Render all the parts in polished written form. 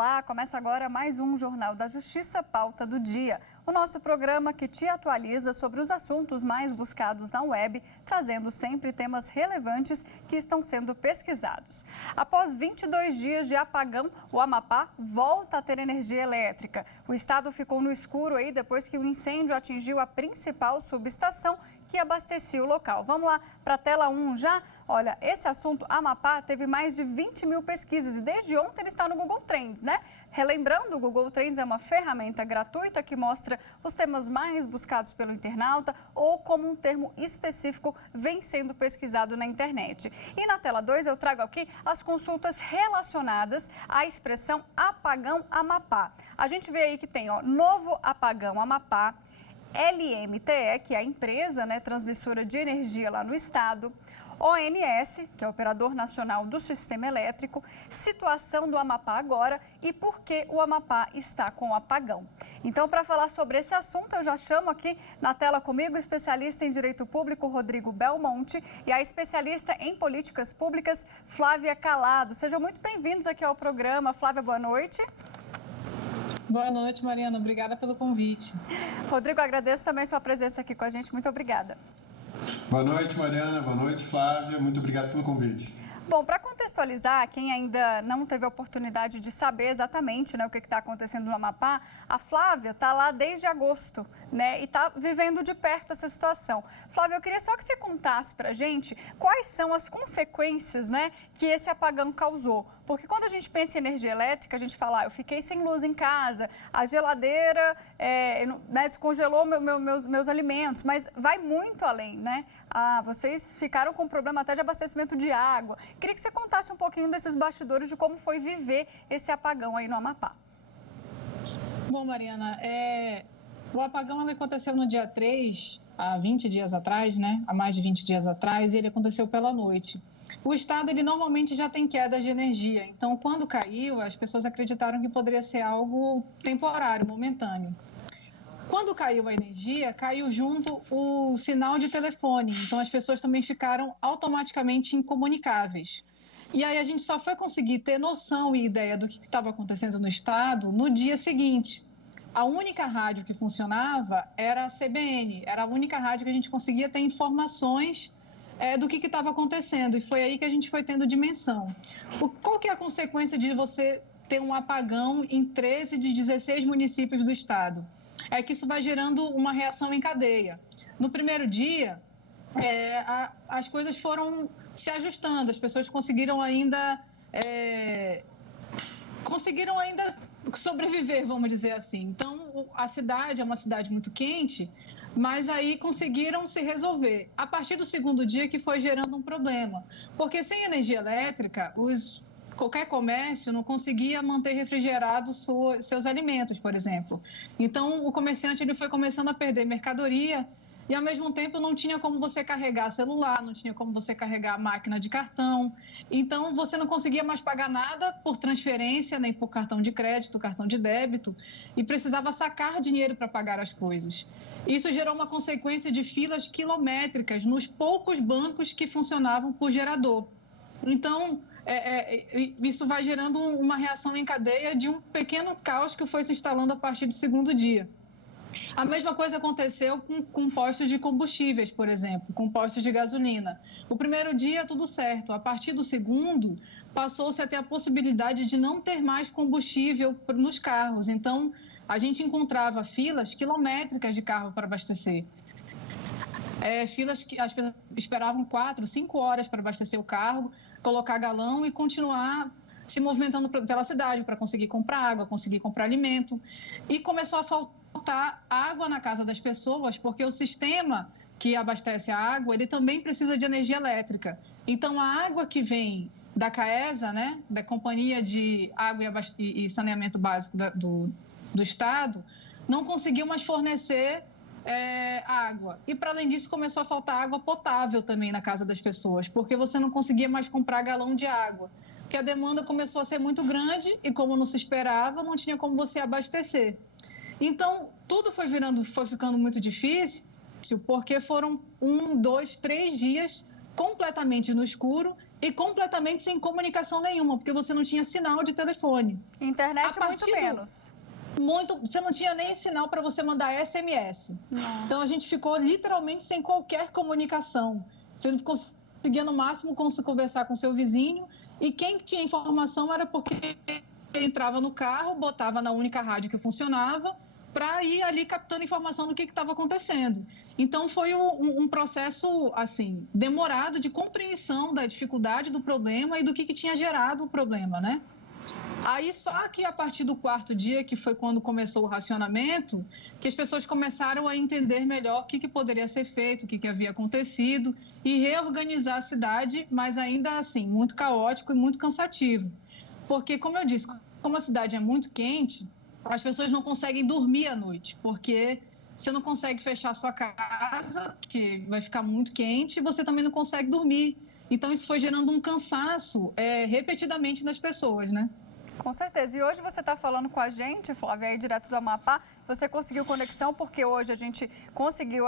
Olá, começa agora mais um Jornal da Justiça, pauta do dia. O nosso programa que te atualiza sobre os assuntos mais buscados na web, trazendo sempre temas relevantes que estão sendo pesquisados. Após 22 dias de apagão, o Amapá volta a ter energia elétrica. O estado ficou no escuro aí depois que o incêndio atingiu a principal subestação que abastecia o local. Vamos lá para a tela 1 já? Olha, esse assunto, Amapá, teve mais de 20 mil pesquisas e desde ontem ele está no Google Trends, né? Relembrando, o Google Trends é uma ferramenta gratuita que mostra os temas mais buscados pelo internauta ou como um termo específico vem sendo pesquisado na internet. E na tela 2 eu trago aqui as consultas relacionadas à expressão apagão Amapá. A gente vê aí que tem, ó, novo apagão Amapá, LMTE, que é a empresa, né, transmissora de energia lá no estado, ONS, que é o Operador Nacional do Sistema Elétrico, situação do Amapá agora e por que o Amapá está com apagão. Então, para falar sobre esse assunto, eu já chamo aqui na tela comigo o especialista em Direito Público, Rodrigo Belmonte, e a especialista em Políticas Públicas, Flávia Calado. Sejam muito bem-vindos aqui ao programa. Flávia, boa noite. Boa noite, Mariana. Obrigada pelo convite. Rodrigo, agradeço também sua presença aqui com a gente. Muito obrigada. Boa noite, Mariana. Boa noite, Flávia. Muito obrigado pelo convite. Bom, para contextualizar, quem ainda não teve a oportunidade de saber exatamente, né, o que está acontecendo no Amapá, a Flávia está lá desde agosto, né, e está vivendo de perto essa situação. Flávia, eu queria só que você contasse para a gente quais são as consequências, né, que esse apagão causou. Porque quando a gente pensa em energia elétrica, a gente fala, eu fiquei sem luz em casa, a geladeira né, descongelou meus alimentos, mas vai muito além, né? Vocês ficaram com problema até de abastecimento de água. Queria que você contasse um pouquinho desses bastidores de como foi viver esse apagão aí no Amapá. Bom, Mariana, o apagão aconteceu no dia 3, há 20 dias atrás, né? Há mais de 20 dias atrás, e ele aconteceu pela noite. O estado, ele normalmente já tem quedas de energia, então quando caiu, as pessoas acreditaram que poderia ser algo temporário, momentâneo. Quando caiu a energia, caiu junto o sinal de telefone, então as pessoas também ficaram automaticamente incomunicáveis. E aí a gente só foi conseguir ter noção e ideia do que estava acontecendo no estado no dia seguinte. A única rádio que funcionava era a CBN, era a única rádio que a gente conseguia ter informações do que estava acontecendo, e foi aí que a gente foi tendo dimensão. Qual que é a consequência de você ter um apagão em 13 de 16 municípios do estado? É que isso vai gerando uma reação em cadeia. No primeiro dia, as coisas foram se ajustando, as pessoas conseguiram ainda sobreviver, vamos dizer assim. Então, a cidade é uma cidade muito quente, mas aí conseguiram se resolver. A partir do segundo dia que foi gerando um problema, porque sem energia elétrica, qualquer comércio não conseguia manter refrigerados seus alimentos, por exemplo. Então, o comerciante ele foi começando a perder mercadoria e, ao mesmo tempo, não tinha como você carregar celular, não tinha como você carregar máquina de cartão. Então, você não conseguia mais pagar nada por transferência, nem por cartão de crédito, cartão de débito, e precisava sacar dinheiro para pagar as coisas. Isso gerou uma consequência de filas quilométricas nos poucos bancos que funcionavam por gerador. Então, isso vai gerando uma reação em cadeia de um pequeno caos que foi se instalando a partir do segundo dia. A mesma coisa aconteceu com postos de combustíveis, por exemplo, com postos de gasolina. O primeiro dia, tudo certo. A partir do segundo, passou-se a ter a possibilidade de não ter mais combustível nos carros. Então, a gente encontrava filas quilométricas de carro para abastecer. Filas que as pessoas esperavam 4, 5 horas para abastecer o carro, colocar galão e continuar se movimentando pela cidade para conseguir comprar água, conseguir comprar alimento. E começou a faltar água na casa das pessoas, porque o sistema que abastece a água, ele também precisa de energia elétrica. Então, a água que vem da CAESA, né, da Companhia de Água e Saneamento Básico do Estado, não conseguiu mais fornecer água. E, para além disso, começou a faltar água potável também na casa das pessoas, porque você não conseguia mais comprar galão de água, porque a demanda começou a ser muito grande e, como não se esperava, não tinha como você abastecer. Então, tudo foi ficando muito difícil, porque foram 1, 2, 3 dias completamente no escuro e completamente sem comunicação nenhuma, porque você não tinha sinal de telefone. Internet muito menos. Você não tinha nem sinal para você mandar SMS. Nossa. Então a gente ficou literalmente sem qualquer comunicação. Você conseguia no máximo conversar com seu vizinho, e quem tinha informação era porque entrava no carro, botava na única rádio que funcionava, para ir ali captando informação do que estava acontecendo. Então, foi um processo, assim, demorado de compreensão da dificuldade do problema e do que tinha gerado o problema, né? Aí, só que a partir do 4º dia, que foi quando começou o racionamento, que as pessoas começaram a entender melhor o que poderia ser feito, o que havia acontecido, e reorganizar a cidade, mas ainda assim, muito caótico e muito cansativo. Porque, como eu disse, como a cidade é muito quente, as pessoas não conseguem dormir à noite, porque você não consegue fechar a sua casa, que vai ficar muito quente, e você também não consegue dormir. Então, isso foi gerando um cansaço repetidamente nas pessoas, né? Com certeza. E hoje você está falando com a gente, Flávia, aí direto do Amapá. Você conseguiu conexão porque hoje a gente conseguiu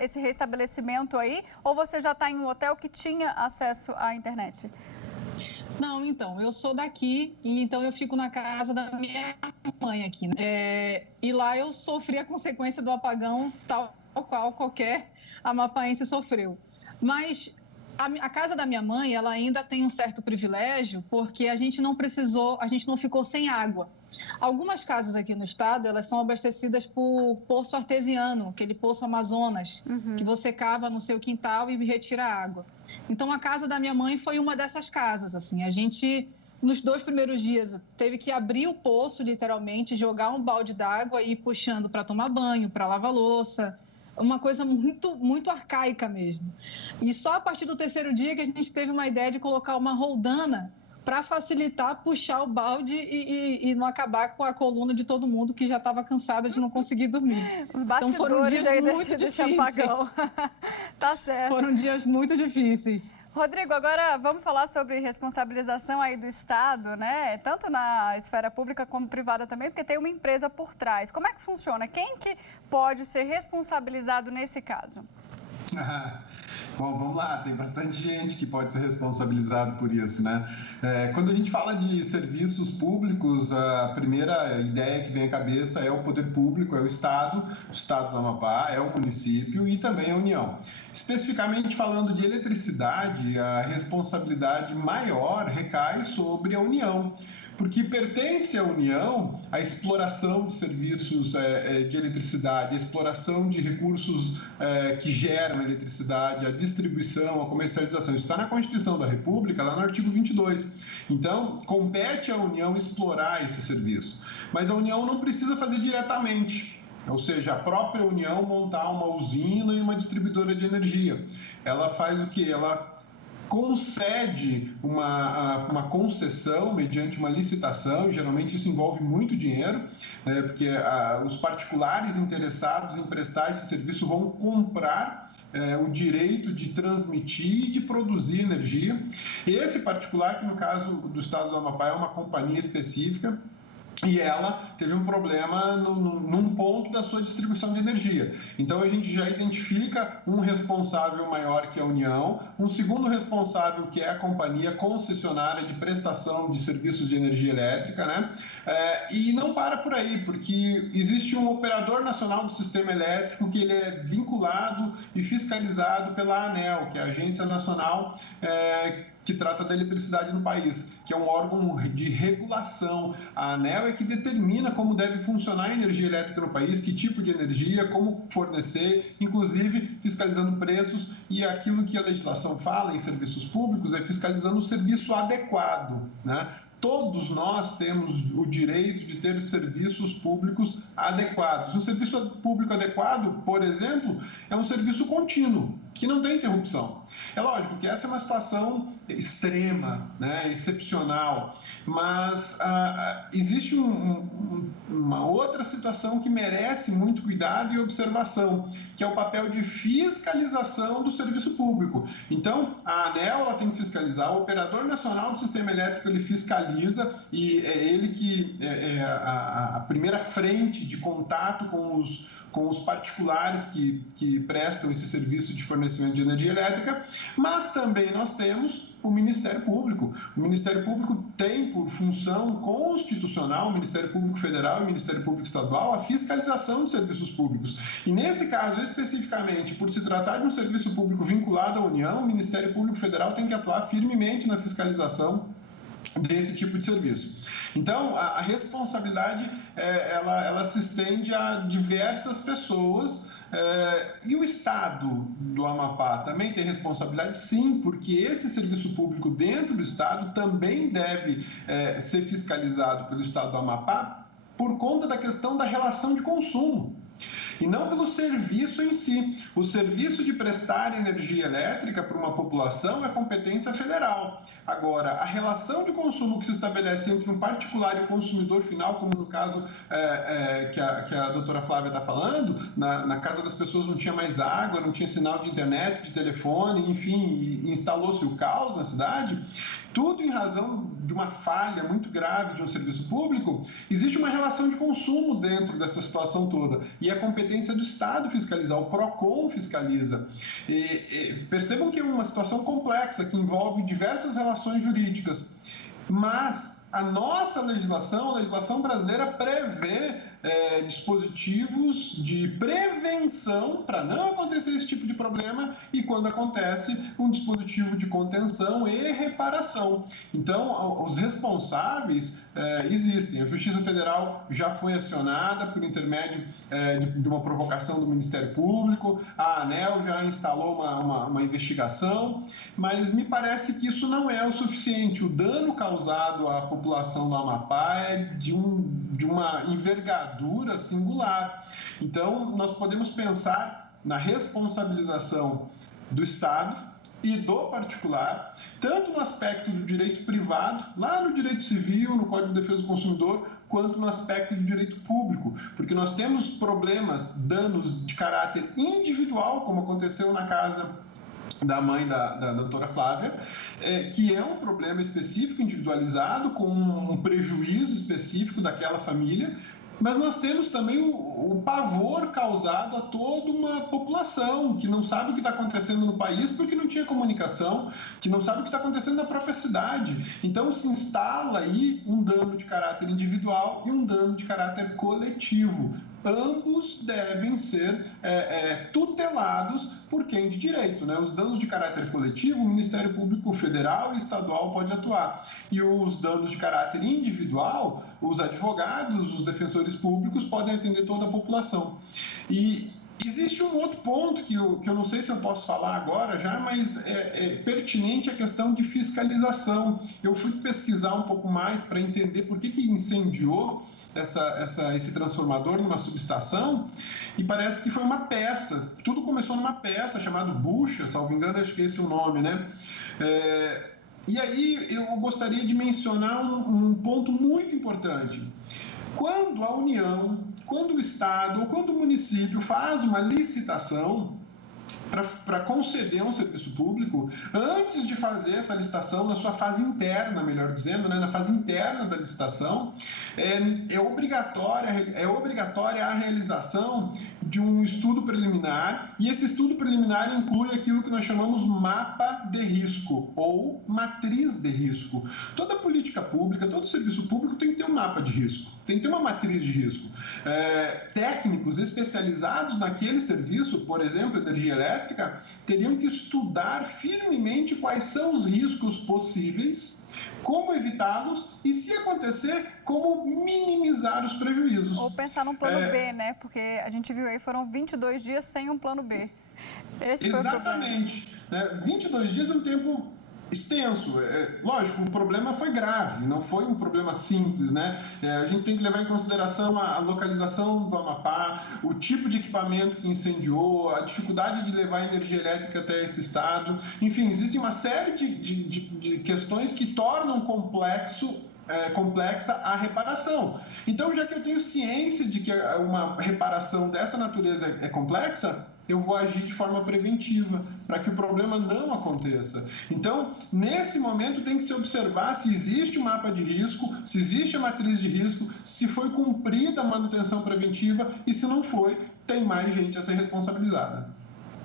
esse restabelecimento aí? Ou você já está em um hotel que tinha acesso à internet? Não, então, eu sou daqui, e então eu fico na casa da minha mãe aqui, né? E lá eu sofri a consequência do apagão, tal qual qualquer amapaense sofreu. Mas a casa da minha mãe, ela ainda tem um certo privilégio, porque a gente não ficou sem água. Algumas casas aqui no estado, elas são abastecidas por poço artesiano, aquele poço Amazonas, que você cava no seu quintal e retira a água. Então, a casa da minha mãe foi uma dessas casas, assim. A gente, nos 2 primeiros dias, teve que abrir o poço, literalmente, jogar um balde d'água e ir puxando para tomar banho, para lavar louça. Uma coisa muito, muito arcaica mesmo. E só a partir do 3º dia que a gente teve uma ideia de colocar uma roldana para facilitar, puxar o balde e não acabar com a coluna de todo mundo que já estava cansada de não conseguir dormir. Os bastidores, então foram dias aí muito difíceis. Apagão. Tá certo. Foram dias muito difíceis. Rodrigo, agora vamos falar sobre responsabilização aí do Estado, né? Tanto na esfera pública como privada também, porque tem uma empresa por trás. Como é que funciona? Quem que pode ser responsabilizado nesse caso? Bom, vamos lá, tem bastante gente que pode ser responsabilizado por isso, né? Quando a gente fala de serviços públicos, a primeira ideia que vem à cabeça é o poder público, é o Estado do Amapá, é o município e também a União. Especificamente falando de eletricidade, a responsabilidade maior recai sobre a União, porque pertence à União a exploração de serviços de eletricidade, a exploração de recursos que geram eletricidade, a distribuição, a comercialização. Isso está na Constituição da República, lá no artigo 22. Então, compete à União explorar esse serviço. Mas a União não precisa fazer diretamente. Ou seja, a própria União montar uma usina e uma distribuidora de energia. Ela faz o quê? Ela concede uma concessão mediante uma licitação, e geralmente isso envolve muito dinheiro, né, porque os particulares interessados em prestar esse serviço vão comprar o direito de transmitir e de produzir energia. Esse particular, que no caso do estado do Amapá é uma companhia específica, e ela teve um problema num ponto da sua distribuição de energia. Então, a gente já identifica um responsável maior, que é a União, um segundo responsável, que é a companhia concessionária de prestação de serviços de energia elétrica, né? E não para por aí, porque existe um operador nacional do sistema elétrico que ele é vinculado e fiscalizado pela ANEEL, que é a Agência Nacional que trata da eletricidade no país, que é um órgão de regulação. A ANEEL é que determina como deve funcionar a energia elétrica no país, que tipo de energia, como fornecer, inclusive fiscalizando preços, e aquilo que a legislação fala em serviços públicos é fiscalizando o serviço adequado, né? Todos nós temos o direito de ter serviços públicos adequados. Um serviço público adequado, por exemplo, é um serviço contínuo, que não tem interrupção. É lógico que essa é uma situação extrema, né, excepcional, mas existe uma outra situação que merece muito cuidado e observação, que é o papel de fiscalização do serviço público. Então, a ANEEL ela tem que fiscalizar, o Operador Nacional do Sistema Elétrico ele fiscaliza, e é ele que é a primeira frente de contato com os particulares que prestam esse serviço de fornecimento fornecimento de energia elétrica, mas também nós temos o Ministério Público. O Ministério Público tem por função constitucional, o Ministério Público Federal e o Ministério Público Estadual, a fiscalização de serviços públicos. E nesse caso, especificamente, por se tratar de um serviço público vinculado à União, o Ministério Público Federal tem que atuar firmemente na fiscalização desse tipo de serviço. Então, a responsabilidade, ela se estende a diversas pessoas. E o Estado do Amapá também tem responsabilidade? Sim, porque esse serviço público dentro do Estado também deve ser fiscalizado pelo Estado do Amapá por conta da questão da relação de consumo. E não pelo serviço em si. O serviço de prestar energia elétrica para uma população é competência federal. Agora, a relação de consumo que se estabelece entre um particular e o consumidor final, como no caso que a doutora Flávia está falando, na casa das pessoas não tinha mais água, não tinha sinal de internet, de telefone, enfim, instalou-se o caos na cidade, tudo em razão de uma falha muito grave de um serviço público, existe uma relação de consumo dentro dessa situação toda. E a competência do Estado fiscalizar, o PROCON fiscaliza. Percebam que é uma situação complexa, que envolve diversas relações jurídicas. Mas a nossa legislação, a legislação brasileira, prevê dispositivos de prevenção para não acontecer esse tipo de problema e, quando acontece, um dispositivo de contenção e reparação. Então, os responsáveis existem. A Justiça Federal já foi acionada por intermédio de uma provocação do Ministério Público, a ANEEL já instalou uma investigação, mas me parece que isso não é o suficiente. O dano causado à população do Amapá é de uma envergadura singular. Então, nós podemos pensar na responsabilização do Estado e do particular, tanto no aspecto do direito privado, lá no direito civil, no Código de Defesa do Consumidor, quanto no aspecto do direito público, porque nós temos problemas, danos de caráter individual, como aconteceu na casa da mãe da doutora Flávia, que é um problema específico, individualizado, com um prejuízo específico daquela família, mas nós temos também o pavor causado a toda uma população que não sabe o que está acontecendo no país porque não tinha comunicação, que não sabe o que está acontecendo na própria cidade. Então, se instala aí um dano de caráter individual e um dano de caráter coletivo. Ambos devem ser tutelados por quem de direito, né? Os danos de caráter coletivo, o Ministério Público Federal e Estadual pode atuar. E os danos de caráter individual, os advogados, os defensores públicos podem atender toda a população. E existe um outro ponto que eu não sei se eu posso falar agora já, mas é pertinente a questão de fiscalização. Eu fui pesquisar um pouco mais para entender por que incendiou esse transformador numa subestação, e parece que foi uma peça. Tudo começou numa peça chamada bucha, salvo engano, acho que esse é o nome, né? E aí eu gostaria de mencionar um ponto muito importante. Quando a União, quando o Estado ou quando o município faz uma licitação para conceder um serviço público, antes de fazer essa licitação, na sua fase interna, melhor dizendo, né, na fase interna da licitação, é obrigatória a realização de um estudo preliminar, e esse estudo preliminar inclui aquilo que nós chamamos mapa de risco ou matriz de risco. Toda política pública, todo serviço público tem que ter um mapa de risco, tem que ter uma matriz de risco. Técnicos especializados naquele serviço, por exemplo, energia elétrica, teriam que estudar firmemente quais são os riscos possíveis, como evitá-los e, se acontecer, como minimizar os prejuízos. Ou pensar num plano B, né? Porque a gente viu aí, foram 22 dias sem um plano B. Esse Exatamente. Foi o problema. 22 dias é um tempo extenso. Lógico, o problema foi grave, não foi um problema simples, né? A gente tem que levar em consideração a localização do Amapá, o tipo de equipamento que incendiou, a dificuldade de levar energia elétrica até esse estado. Enfim, existe uma série de questões que tornam complexa a reparação. Então, já que eu tenho ciência de que uma reparação dessa natureza é complexa, eu vou agir de forma preventiva, para que o problema não aconteça. Então, nesse momento, tem que se observar se existe um mapa de risco, se existe a matriz de risco, se foi cumprida a manutenção preventiva e, se não foi, tem mais gente a ser responsabilizada.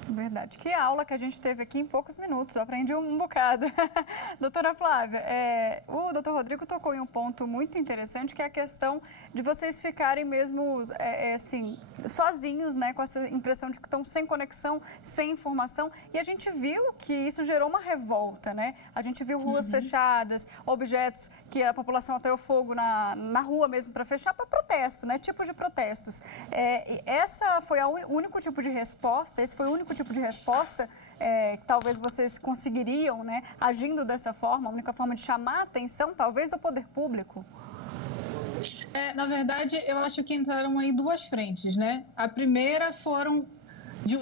Verdade. Que aula que a gente teve aqui em poucos minutos, eu aprendi um bocado. Doutora Flávia, o doutor Rodrigo tocou em um ponto muito interessante, que é a questão de vocês ficarem mesmo, assim, sozinhos, né, com essa impressão de que estão sem conexão, sem informação, e a gente viu que isso gerou uma revolta, né? A gente viu ruas fechadas, objetos que a população ateou fogo na rua mesmo para fechar, para protesto, né? Tipos de protestos. Essa foi o único tipo de resposta, esse foi o único tipo de resposta que talvez vocês conseguiriam, né, agindo dessa forma, a única forma de chamar a atenção, talvez, do poder público? Na verdade, eu acho que entraram aí duas frentes, né? A primeira foram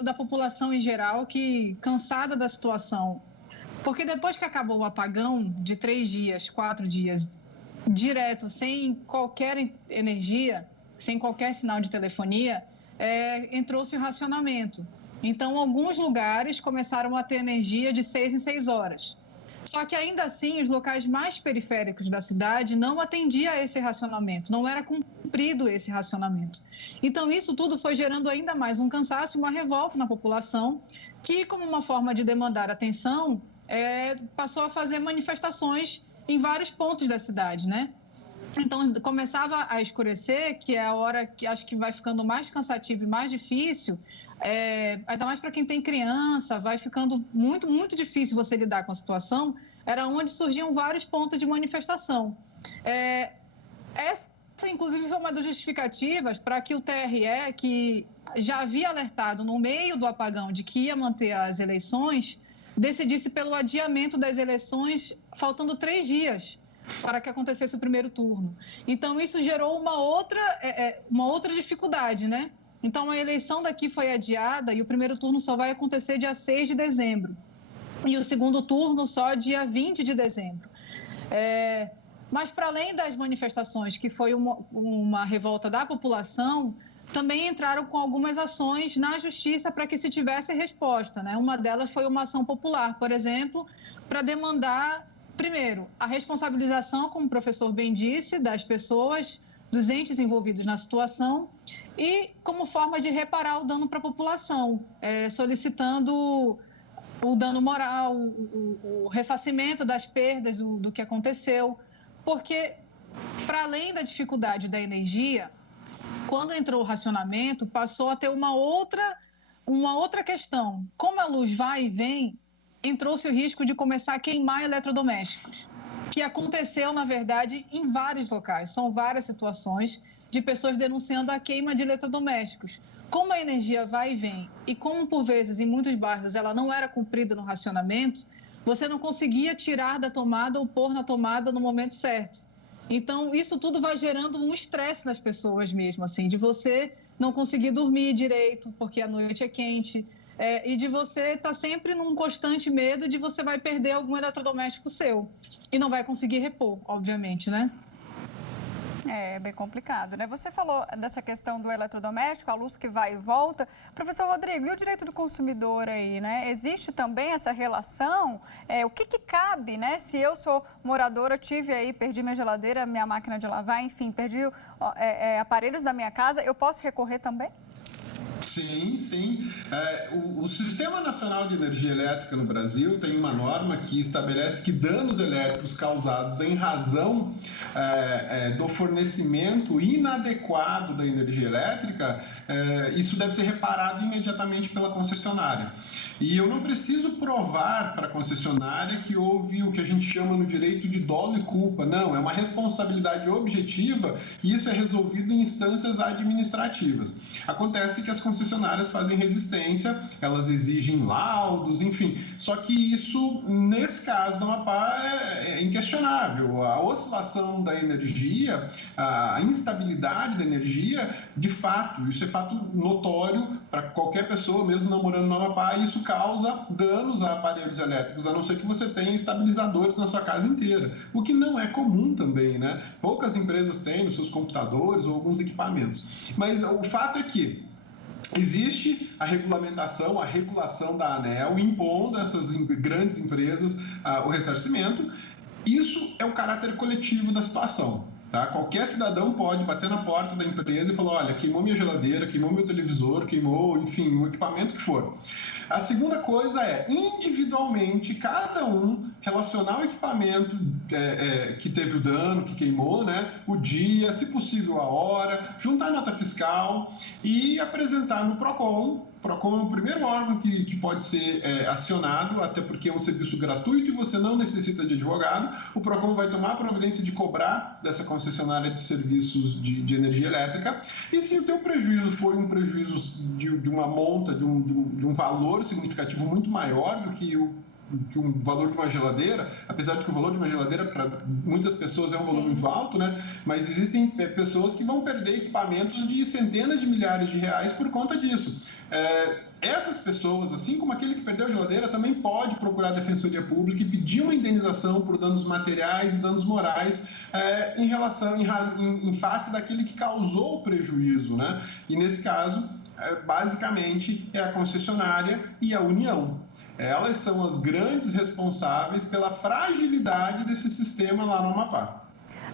da população em geral, que cansada da situação, porque depois que acabou o apagão de 3 dias, 4 dias, direto, sem qualquer energia, sem qualquer sinal de telefonia, entrou-se o racionamento. Então, alguns lugares começaram a ter energia de 6 em 6 horas. Só que, ainda assim, os locais mais periféricos da cidade não atendiam a esse racionamento, não era cumprido esse racionamento. Então, isso tudo foi gerando ainda mais um cansaço e uma revolta na população, que, como uma forma de demandar atenção, passou a fazer manifestações em vários pontos da cidade, né? Então, começava a escurecer, que é a hora que acho que vai ficando mais cansativo e mais difícil, ainda mais para quem tem criança, vai ficando muito, muito difícil você lidar com a situação, era onde surgiam vários pontos de manifestação. Essa, inclusive, foi uma das justificativas para que o TRE, que já havia alertado no meio do apagão de que ia manter as eleições, decidisse pelo adiamento das eleições, faltando 3 dias para que acontecesse o primeiro turno. Então, isso gerou uma outra dificuldade, né? Então, a eleição daqui foi adiada e o primeiro turno só vai acontecer dia 6 de dezembro. E o segundo turno só dia 20 de dezembro. Mas, para além das manifestações, que foi uma revolta da população, também entraram com algumas ações na justiça para que se tivesse resposta, né? Uma delas foi uma ação popular, por exemplo, para demandar, primeiro, a responsabilização, como o professor bem disse, das pessoas, dos entes envolvidos na situação, e como forma de reparar o dano para a população, solicitando o dano moral, o ressarcimento das perdas do que aconteceu, porque, para além da dificuldade da energia, quando entrou o racionamento, passou a ter uma outra questão. Como a luz vai e vem, entrou-se o risco de começar a queimar eletrodomésticos, que aconteceu, na verdade, em vários locais. São várias situações de pessoas denunciando a queima de eletrodomésticos. Como a energia vai e vem, e como, por vezes, em muitos bairros, ela não era cumprida no racionamento, você não conseguia tirar da tomada ou pôr na tomada no momento certo. Então, isso tudo vai gerando um estresse nas pessoas mesmo, assim, de você não conseguir dormir direito, porque a noite é quente, e de você estar sempre num constante medo de você vai perder algum eletrodoméstico seu e não vai conseguir repor, obviamente, né? É bem complicado, né? Você falou dessa questão do eletrodoméstico, a luz que vai e volta. Professor Rodrigo, e o direito do consumidor aí, né? Existe também essa relação? O que cabe, né? Se eu sou moradora, perdi minha geladeira, minha máquina de lavar, enfim, perdi aparelhos da minha casa, eu posso recorrer também? Sim, sim. O Sistema Nacional de Energia Elétrica no Brasil tem uma norma que estabelece que danos elétricos causados em razão do fornecimento inadequado da energia elétrica, isso deve ser reparado imediatamente pela concessionária. E eu não preciso provar para a concessionária que houve o que a gente chama no direito de dolo e culpa. Não, é uma responsabilidade objetiva e isso é resolvido em instâncias administrativas. Acontece que as concessionárias fazem resistência, elas exigem laudos, enfim. Só que isso, nesse caso do Amapá, é inquestionável. A oscilação da energia, a instabilidade da energia, de fato, isso é fato notório para qualquer pessoa, mesmo não morando no Amapá, e isso causa danos a aparelhos elétricos, a não ser que você tenha estabilizadores na sua casa inteira, o que não é comum também, né? Poucas empresas têm nos seus computadores ou alguns equipamentos. Mas o fato é que existe a regulamentação, a regulação da ANEEL impondo a essas grandes empresas o ressarcimento. Isso é o caráter coletivo da situação. Tá? Qualquer cidadão pode bater na porta da empresa e falar, olha, queimou minha geladeira, queimou meu televisor, queimou, enfim, o equipamento que for. A segunda coisa é, individualmente, cada um relacionar o equipamento que teve o dano, que queimou, né, o dia, se possível a hora, juntar a nota fiscal e apresentar no PROCON. O PROCON é o primeiro órgão que pode ser acionado, até porque é um serviço gratuito e você não necessita de advogado. O PROCON vai tomar a providência de cobrar dessa concessionária de serviços de energia elétrica. E se o teu prejuízo foi um prejuízo de uma monta, de um valor significativo muito maior do que o valor de uma geladeira, apesar de que o valor de uma geladeira para muitas pessoas é um valor muito alto, né? Mas existem pessoas que vão perder equipamentos de centenas de milhares de reais por conta disso. Essas pessoas, assim como aquele que perdeu a geladeira, também pode procurar a Defensoria Pública e pedir uma indenização por danos materiais e danos morais em face daquele que causou o prejuízo, né? E nesse caso, basicamente, é a concessionária e a União. Elas são as grandes responsáveis pela fragilidade desse sistema lá no Amapá.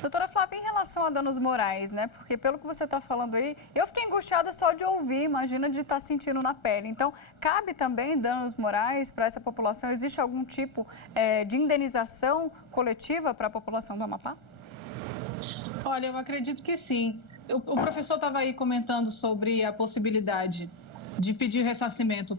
Doutora Flávia, em relação a danos morais, né? Porque pelo que você está falando aí, eu fiquei angustiada só de ouvir, imagina de estar sentindo na pele. Então, cabe também danos morais para essa população? Existe algum tipo de indenização coletiva para a população do Amapá? Olha, eu acredito que sim. O professor estava aí comentando sobre a possibilidade de pedir ressarcimento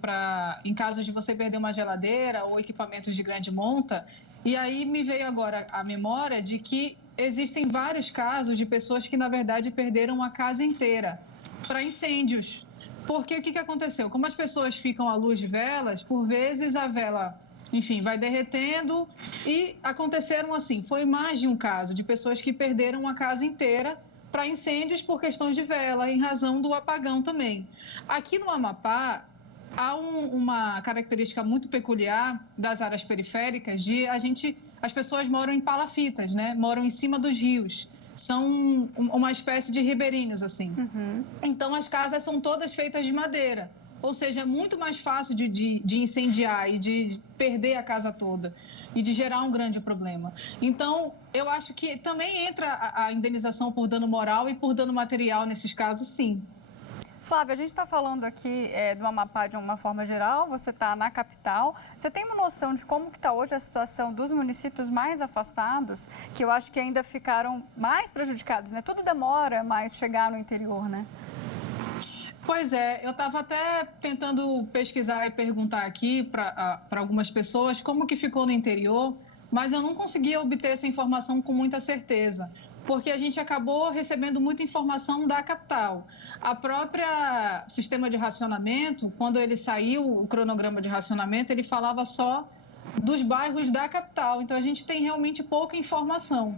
em caso de você perder uma geladeira ou equipamentos de grande monta. E aí me veio agora a memória de que existem vários casos de pessoas que, na verdade, perderam a casa inteira para incêndios. Porque o que aconteceu? Como as pessoas ficam à luz de velas, por vezes a vela, enfim, vai derretendo e aconteceram assim. Foi mais de um caso de pessoas que perderam a casa inteira para incêndios por questões de vela, em razão do apagão também. Aqui no Amapá, há uma característica muito peculiar das áreas periféricas as pessoas moram em palafitas, né? Moram em cima dos rios. São uma espécie de ribeirinhos, assim. Uhum. Então, as casas são todas feitas de madeira. Ou seja, é muito mais fácil de incendiar e de perder a casa toda e de gerar um grande problema. Então, eu acho que também entra a indenização por dano moral e por dano material nesses casos, sim. Flávia, a gente está falando aqui do Amapá de uma forma geral, você está na capital. Você tem uma noção de como que está hoje a situação dos municípios mais afastados, que eu acho que ainda ficaram mais prejudicados, né? Tudo demora mais chegar no interior, né? Pois é, eu estava até tentando pesquisar e perguntar aqui para algumas pessoas como que ficou no interior, mas eu não conseguia obter essa informação com muita certeza, porque a gente acabou recebendo muita informação da capital. A própria sistema de racionamento, quando ele saiu, o cronograma de racionamento, ele falava só dos bairros da capital, então a gente tem realmente pouca informação.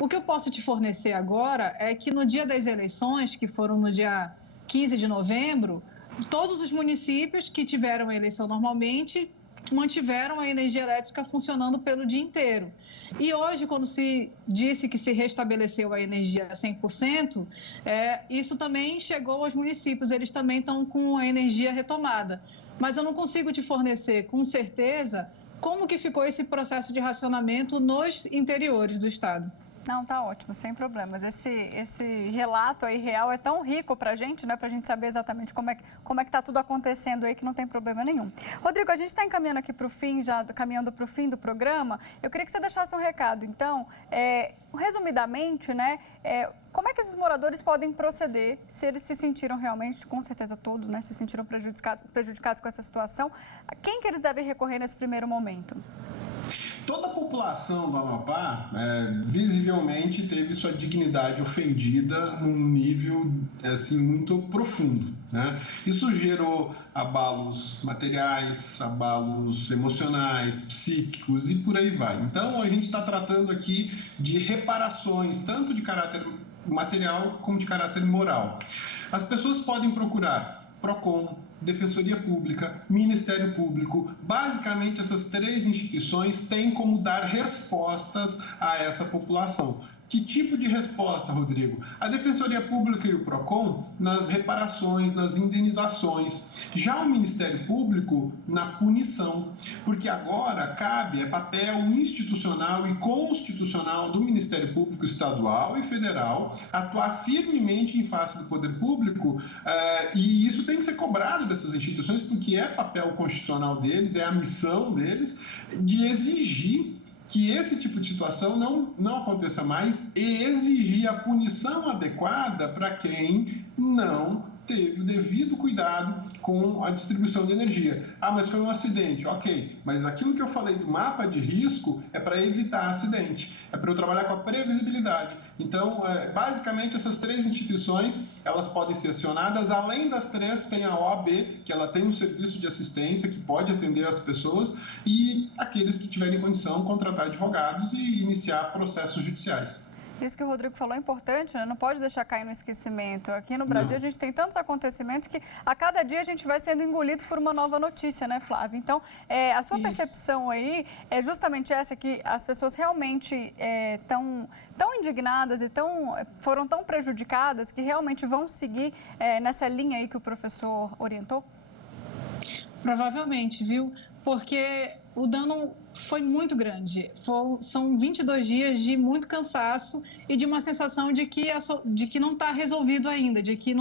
O que eu posso te fornecer agora é que no dia das eleições, que foram no dia 15 de novembro, todos os municípios que tiveram a eleição normalmente mantiveram a energia elétrica funcionando pelo dia inteiro. E hoje, quando se disse que se restabeleceu a energia a 100%, isso também chegou aos municípios, eles também estão com a energia retomada. Mas eu não consigo te fornecer com certeza como que ficou esse processo de racionamento nos interiores do estado. Não, tá ótimo, sem problemas. Esse relato aí real é tão rico pra gente, né? Pra gente saber exatamente como é que tá tudo acontecendo aí, que não tem problema nenhum. Rodrigo, a gente está encaminhando aqui para o fim, já caminhando para o fim do programa. Eu queria que você deixasse um recado. Então, resumidamente, né? Como é que esses moradores podem proceder se eles se sentiram realmente, com certeza todos, né? Se sentiram prejudicados com essa situação? A quem que eles devem recorrer nesse primeiro momento? Toda a população do Amapá, visivelmente, teve sua dignidade ofendida num nível assim, muito profundo, né? Isso gerou abalos materiais, abalos emocionais, psíquicos e por aí vai. Então, a gente está tratando aqui de reparações, tanto de caráter material como de caráter moral. As pessoas podem procurar PROCON, Defensoria Pública, Ministério Público. Basicamente, essas três instituições têm como dar respostas a essa população. Que tipo de resposta, Rodrigo? A Defensoria Pública e o PROCON nas reparações, nas indenizações. Já o Ministério Público na punição, porque agora cabe, é papel institucional e constitucional do Ministério Público Estadual e Federal atuar firmemente em face do poder público, e isso tem que ser cobrado dessas instituições, porque é papel constitucional deles, é a missão deles de exigir que esse tipo de situação não aconteça mais e exigir a punição adequada para quem não teve o devido cuidado com a distribuição de energia. Ah, mas foi um acidente. Ok, mas aquilo que eu falei do mapa de risco é para evitar acidente, é para eu trabalhar com a previsibilidade. Então, basicamente, essas 3 instituições, elas podem ser acionadas. Além das 3, tem a OAB, que ela tem um serviço de assistência que pode atender as pessoas, e aqueles que tiverem condição, contratar advogados e iniciar processos judiciais. Isso que o Rodrigo falou é importante, né? Não pode deixar cair no esquecimento. Aqui no Brasil, a gente tem tantos acontecimentos que a cada dia a gente vai sendo engolido por uma nova notícia, né, Flávia? Então, a sua percepção aí é justamente essa, que as pessoas realmente estão tão indignadas e foram tão prejudicadas que realmente vão seguir nessa linha aí que o professor orientou? Provavelmente, viu? Porque o dano foi muito grande. São 22 dias de muito cansaço e de uma sensação de que não está resolvido ainda, de que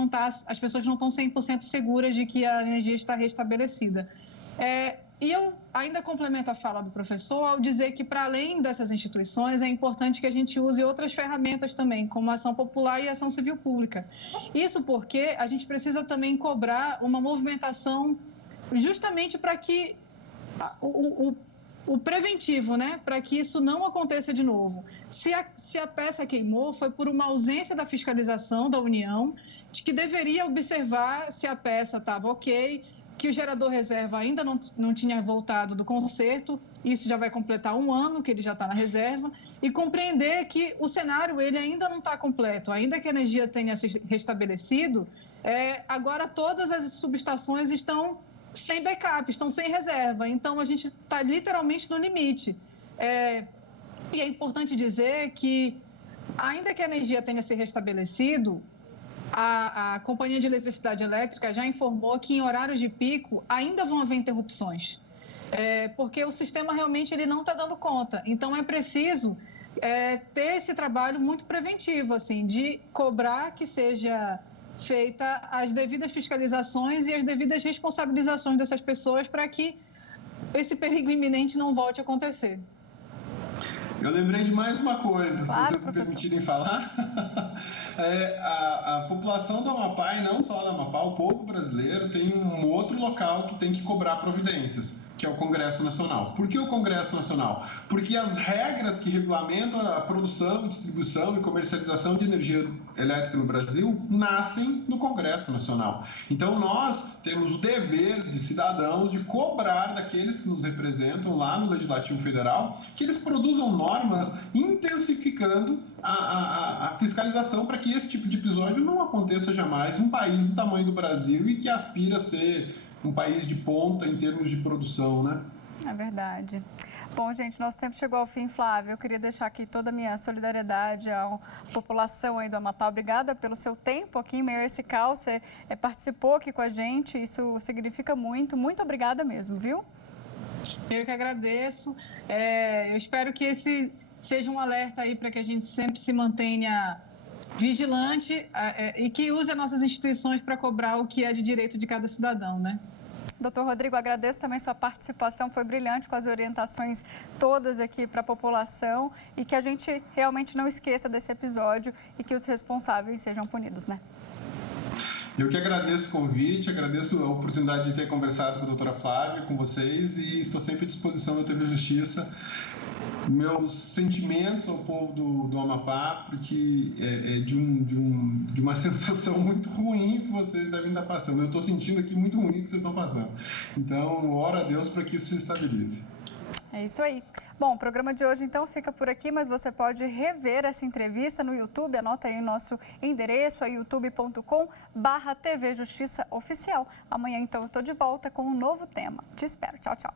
as pessoas não estão 100% seguras de que a energia está restabelecida. E eu ainda complemento a fala do professor ao dizer que, para além dessas instituições, é importante que a gente use outras ferramentas também, como a ação popular e a ação civil pública. Isso porque a gente precisa também cobrar uma movimentação justamente para que o preventivo, né? Para que isso não aconteça de novo. Se a peça queimou, foi por uma ausência da fiscalização da União, de que deveria observar se a peça estava ok, que o gerador reserva ainda não tinha voltado do conserto, isso já vai completar 1 ano que ele já está na reserva, e compreender que o cenário ele ainda não está completo, ainda que a energia tenha se restabelecido, agora todas as subestações estão sem backup, estão sem reserva, então a gente está literalmente no limite. E é importante dizer que, ainda que a energia tenha se restabelecido, a Companhia de Eletricidade Elétrica já informou que em horários de pico ainda vão haver interrupções, porque o sistema realmente ele não está dando conta. Então é preciso ter esse trabalho muito preventivo, assim, de cobrar que seja feita as devidas fiscalizações e as devidas responsabilizações dessas pessoas para que esse perigo iminente não volte a acontecer. Eu lembrei de mais uma coisa, claro, se vocês me permitirem falar. A população do Amapá, e não só do Amapá, o povo brasileiro tem um outro local que tem que cobrar providências, que é o Congresso Nacional. Por que o Congresso Nacional? Porque as regras que regulamentam a produção, distribuição e comercialização de energia elétrica no Brasil nascem no Congresso Nacional. Então, nós temos o dever de cidadãos de cobrar daqueles que nos representam lá no Legislativo Federal que eles produzam normas intensificando a fiscalização para que esse tipo de episódio não aconteça jamais em um país do tamanho do Brasil e que aspira a ser um país de ponta em termos de produção, né? É verdade. Bom, gente, nosso tempo chegou ao fim, Flávio. Eu queria deixar aqui toda a minha solidariedade à população aí do Amapá. Obrigada pelo seu tempo aqui em meio a esse caos. Você participou aqui com a gente, isso significa muito. Muito obrigada mesmo, viu? Eu que agradeço. Eu espero que esse seja um alerta aí para que a gente sempre se mantenha vigilante e que use as nossas instituições para cobrar o que é de direito de cada cidadão, né? Doutor Rodrigo, agradeço também sua participação, foi brilhante com as orientações todas aqui para a população e que a gente realmente não esqueça desse episódio e que os responsáveis sejam punidos, né? Eu que agradeço o convite, agradeço a oportunidade de ter conversado com a doutora Flávia, com vocês, e estou sempre à disposição da TV Justiça. Meus sentimentos ao povo do Amapá, porque é de uma sensação muito ruim que vocês devem estar passando. Eu estou sentindo aqui muito ruim que vocês estão passando. Então, oro a Deus para que isso se estabilize. É isso aí. Bom, o programa de hoje então fica por aqui, mas você pode rever essa entrevista no YouTube. Anota aí o nosso endereço, é youtube.com/TV Justiça Oficial. Amanhã então eu estou de volta com um novo tema. Te espero. Tchau, tchau.